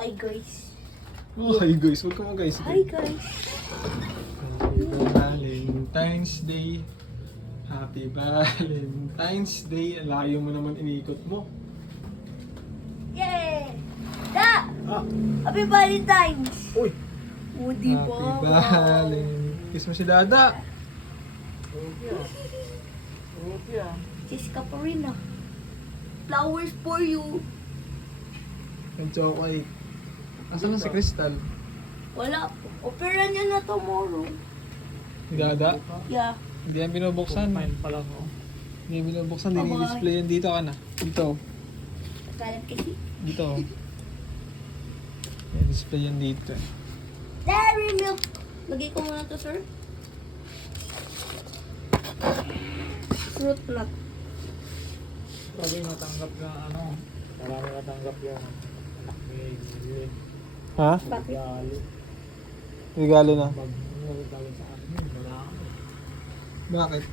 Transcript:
Hi guys. Oh, hi guys. Huwag ka mga guys. Hi guys. Happy Valentine's Day. Happy Valentine's Day. Layo mo naman inikot mo. Yay! Da! Ah. Happy Valentine's! Uy! O, di ba? Happy Valentine's. Kiss mo si Dada. Kiss ka pa rin ah. Flowers for you. Ang chocolate. Asan na si Crystal? Wala. Opera niya na tomorrow. Si Dada? Yeah. Hindi yan binubuksan. Hindi yan binubuksan. Dini-display yan. Dito ka na. Dito. Kalat kasi. Dito. Yan, display yan dito. Dairy milk. Lagay ko muna to, sir. Fruit nut. Pwede matanggap na ano, marami matanggap yung anak ni Lynn. Ha? Bakit? Regalo. Regalo na. Pag regalo sa amin, wala ako. Bakit?